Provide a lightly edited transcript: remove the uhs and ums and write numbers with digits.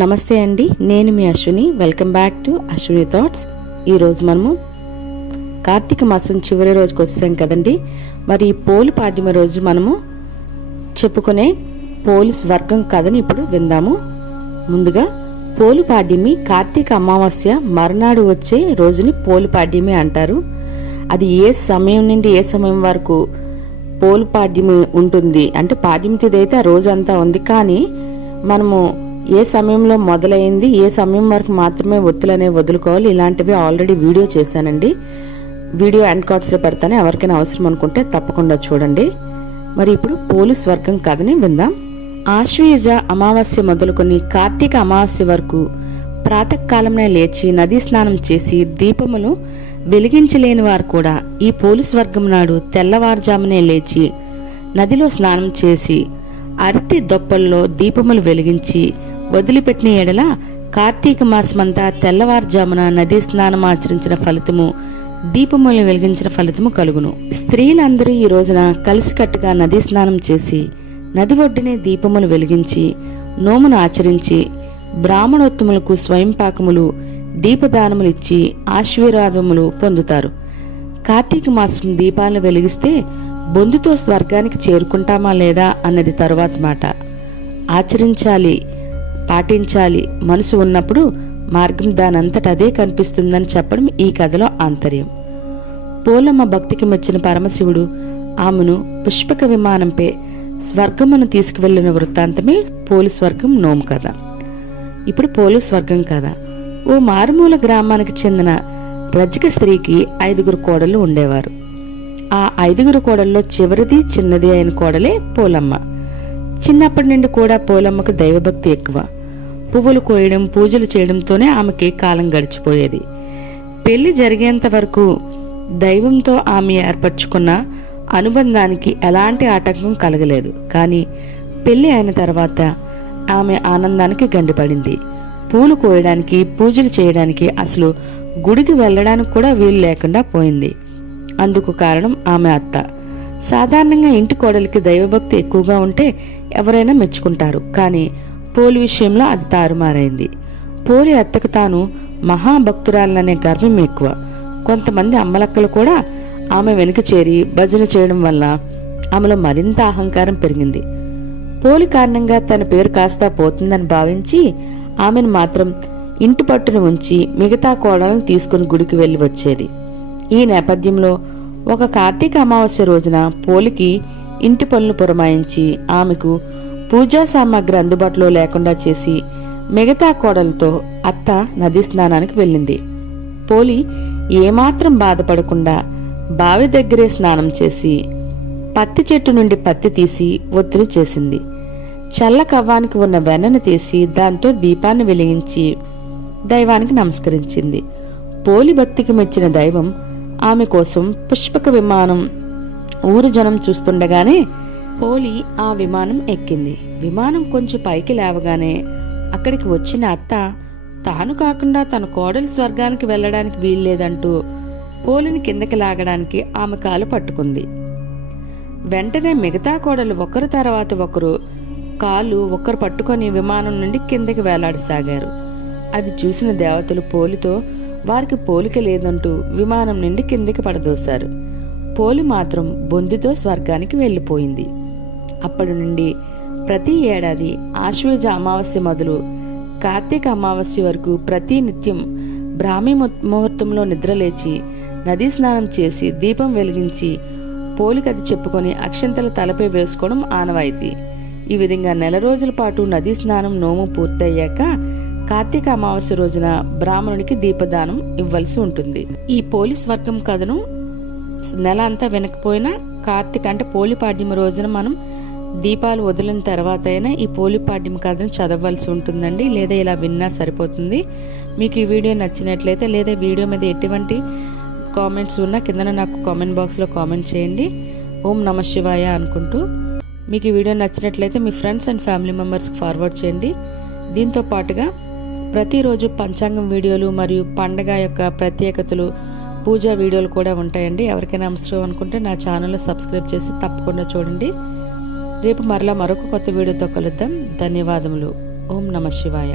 నమస్తే అండి, నేను మీ Ashwini. Welcome back to Ashwini thoughts. ఈరోజు మనము కార్తీక మాసం చివరి రోజుకి వచ్చాం కదండి. మరి ఈ పోలి పాడ్యమి రోజు మనము చెప్పుకునే పోలీస్ వర్గం కథని ఇప్పుడు విందాము. ముందుగా పోలి పాడ్యమి కార్తీక అమావాస్య మరునాడు వచ్చే రోజుని పోలి పాడ్యమి అంటారు. అది ఏ సమయం నుండి ఏ సమయం వరకు పోలి పాడ్యమి ఉంటుంది అంటే పాడ్యమి తిథి అయితే ఆ రోజంతా ఉంది, కానీ మనము ఏ సమయంలో మొదలైంది ఏ సమయం వరకు మాత్రమే ఒత్తులనే వదులుకోవాలి ఇలాంటివి ఆల్రెడీ వీడియో చేశానండి. వీడియో ఎండ్ కార్డ్స్లో పెడతాను, ఎవరికైనా అవసరం అనుకుంటే తప్పకుండా చూడండి. మరి ఇప్పుడు పోలీస్ వర్గం కథని విందాం. ఆశ్వయుజ అమావాస్య మొదలుకొని కార్తీక అమావాస్య వరకు ప్రాతకాలంలో లేచి నదీ స్నానం చేసి దీపములు వెలిగించలేని వారు కూడా ఈ పోలీస్ వర్గం నాడు తెల్లవారుజామునే లేచి నదిలో స్నానం చేసి అరటి దొప్పల్లో దీపములు వెలిగించి వదిలిపెట్టిన ఎడల కార్తీక మాసమంతా తెల్లవారుజామున నదీ స్నానం ఆచరించిన ఫలితము దీపములు వెలిగించిన ఫలితము కలుగును. స్త్రీలందరూ ఈ రోజున కలిసికట్టుగా నదీ స్నానం చేసి నది ఒడ్డునే దీపములు వెలిగించి నోమును ఆచరించి బ్రాహ్మణోత్తములకు స్వయంపాకములు దీపదానములు ఇచ్చి ఆశీర్వాదములు పొందుతారు. కార్తీక మాసం దీపాలను వెలిగిస్తే బొందుతో స్వర్గానికి చేరుకుంటామా లేదా అన్నది తరువాత మాట. ఆచరించాలి, పాటించాలి, మనసు ఉన్నప్పుడు మార్గం దానంతట అదే కనిపిస్తుందని చెప్పడం ఈ కథలో ఆంతర్యం. పోలమ్మ భక్తికి మెచ్చిన పరమశివుడు ఆమెను పుష్పక విమానంపై స్వర్గమును తీసుకువెళ్లిన వృత్తాంతమే పోలీస్ వర్గం నోము కథ. ఇప్పుడు పోలీస్ వర్గం కథ. ఓ మారుమూల గ్రామానికి చెందిన రజక స్త్రీకి 5 కోడళ్ళు ఉండేవారు. ఆ 5 కోడల్లో చివరిది చిన్నది అయిన కోడలే పోలమ్మ. చిన్నప్పటి నుండి కూడా పోలమ్మకు దైవభక్తి ఎక్కువ. పువ్వులు కోయడం పూజలు చేయడంతోనే ఆమెకి కాలం గడిచిపోయేది. పెళ్లి జరిగేంత వరకు దైవంతో ఆమె ఏర్పరచుకున్న అనుబంధానికి ఎలాంటి ఆటంకం కలగలేదు. కానీ పెళ్లి అయిన తర్వాత ఆమె ఆనందానికి గండిపడింది. పూలు కోయడానికి పూజలు చేయడానికి అసలు గుడికి వెళ్ళడానికి కూడా వీలు లేకుండా పోయింది. అందుకు కారణం ఆమె అత్త. సాధారణంగా ఇంటి కోడలికి దైవభక్తి ఎక్కువగా ఉంటే ఎవరైనా మెచ్చుకుంటారు, కానీ పోలి విషయంలో అది తారుమారైంది. పోలి అత్తకు తాను మహాభక్తురాలనే గర్వం ఎక్కువ. కొంతమంది అమ్మలక్కలు కూడా ఆమె వెనుక చేరి భజన చేయడం వల్ల ఆమెలో మరింత అహంకారం పెరిగింది. పోలి కారణంగా తన పేరు కాస్త పోతుందని భావించి ఆమెను మాత్రం ఇంటి పట్టును ఉంచి మిగతా కోడలను తీసుకుని గుడికి వెళ్లి వచ్చేది. ఈ నేపథ్యంలో ఒక కార్తీక అమావాస్య రోజున పోలికి ఇంటి పనులు పురమాయించి ఆమెకు పూజా సామాగ్రి అందుబాటులో లేకుండా చేసి మిగతా కోడలతో అత్త నదీ స్నానానికి వెళ్ళింది. పోలి ఏమాత్రం బాధపడకుండా బావి దగ్గరే స్నానం చేసి పత్తి చెట్టు నుండి పత్తి తీసి ఒత్తిడి చేసింది. చల్ల కవ్వానికి ఉన్న వెన్నను తీసి దాంతో దీపాన్ని వెలిగించి దైవానికి నమస్కరించింది. పోలి భక్తికి మెచ్చిన దైవం ఆమె కోసం పుష్పక విమానం ఊరు జనం చూస్తుండగానే పోలి ఆ విమానం ఎక్కింది. విమానం కొంచెం పైకి లేవగానే అక్కడికి వచ్చిన అత్త తాను కాకుండా తన కోడలి స్వర్గానికి వెళ్లడానికి వీల్లేదంటూ పోలిని కిందకి లాగడానికి ఆమె కాలు పట్టుకుంది. వెంటనే మిగతా కోడలు ఒకరి తర్వాత ఒకరు కాళ్ళు ఒకరు పట్టుకొని విమానం నుండి కిందకి వేలాడసాగారు. అది చూసిన దేవతలు పోలితో వారికి పోలిక లేదంటూ విమానం నుండి కిందికి పడదోశారు. పోలి మాత్రం బొందితో స్వర్గానికి వెళ్లిపోయింది. అప్పటి నుండి ప్రతి ఏడాది ఆశ్వయుజ అమావాస్య మొదలు కార్తీక అమావాస్య వరకు ప్రతి నిత్యం బ్రాహ్మీ ముహూర్తంలో నిద్రలేచి నదీ స్నానం చేసి దీపం వెలిగించి పోలికది చెప్పుకొని అక్షంతల తలపై వేసుకోవడం ఆనవాయితీ. ఈ విధంగా 1 రోజుల పాటు నదీ స్నానం నోము పూర్తయ్యాక కార్తీక అమావాస్య రోజున బ్రాహ్మణునికి దీపదానం ఇవ్వాల్సి ఉంటుంది. ఈ పోలీస్ వర్గం కథను నెల అంతా వినకపోయినా కార్తీక అంటే పోలి పాడ్యమి రోజున మనం దీపాలు వదిలిన తర్వాత అయినా ఈ పోలి పాడ్యమి కథను చదవలసి ఉంటుందండి, లేదా ఇలా విన్నా సరిపోతుంది. మీకు ఈ వీడియో నచ్చినట్లయితే లేదా వీడియో మీద ఎటువంటి కామెంట్స్ ఉన్నా కింద నాకు కామెంట్ బాక్స్లో కామెంట్ చేయండి. ఓం నమః శివాయ అనుకుంటూ. మీకు ఈ వీడియో నచ్చినట్లయితే మీ ఫ్రెండ్స్ అండ్ ఫ్యామిలీ మెంబర్స్కి ఫార్వర్డ్ చేయండి. దీంతో పాటుగా ప్రతిరోజు పంచాంగం వీడియోలు మరియు పండగ యొక్క ప్రత్యేకతలు పూజా వీడియోలు కూడా ఉంటాయండి. ఎవరికైనా అవసరం అనుకుంటే నా ఛానల్లో సబ్స్క్రైబ్ చేసి తప్పకుండా చూడండి. రేపు మరలా మరొక కొత్త వీడియోతో కలుద్దాం. ధన్యవాదములు. ఓం నమః శివాయ.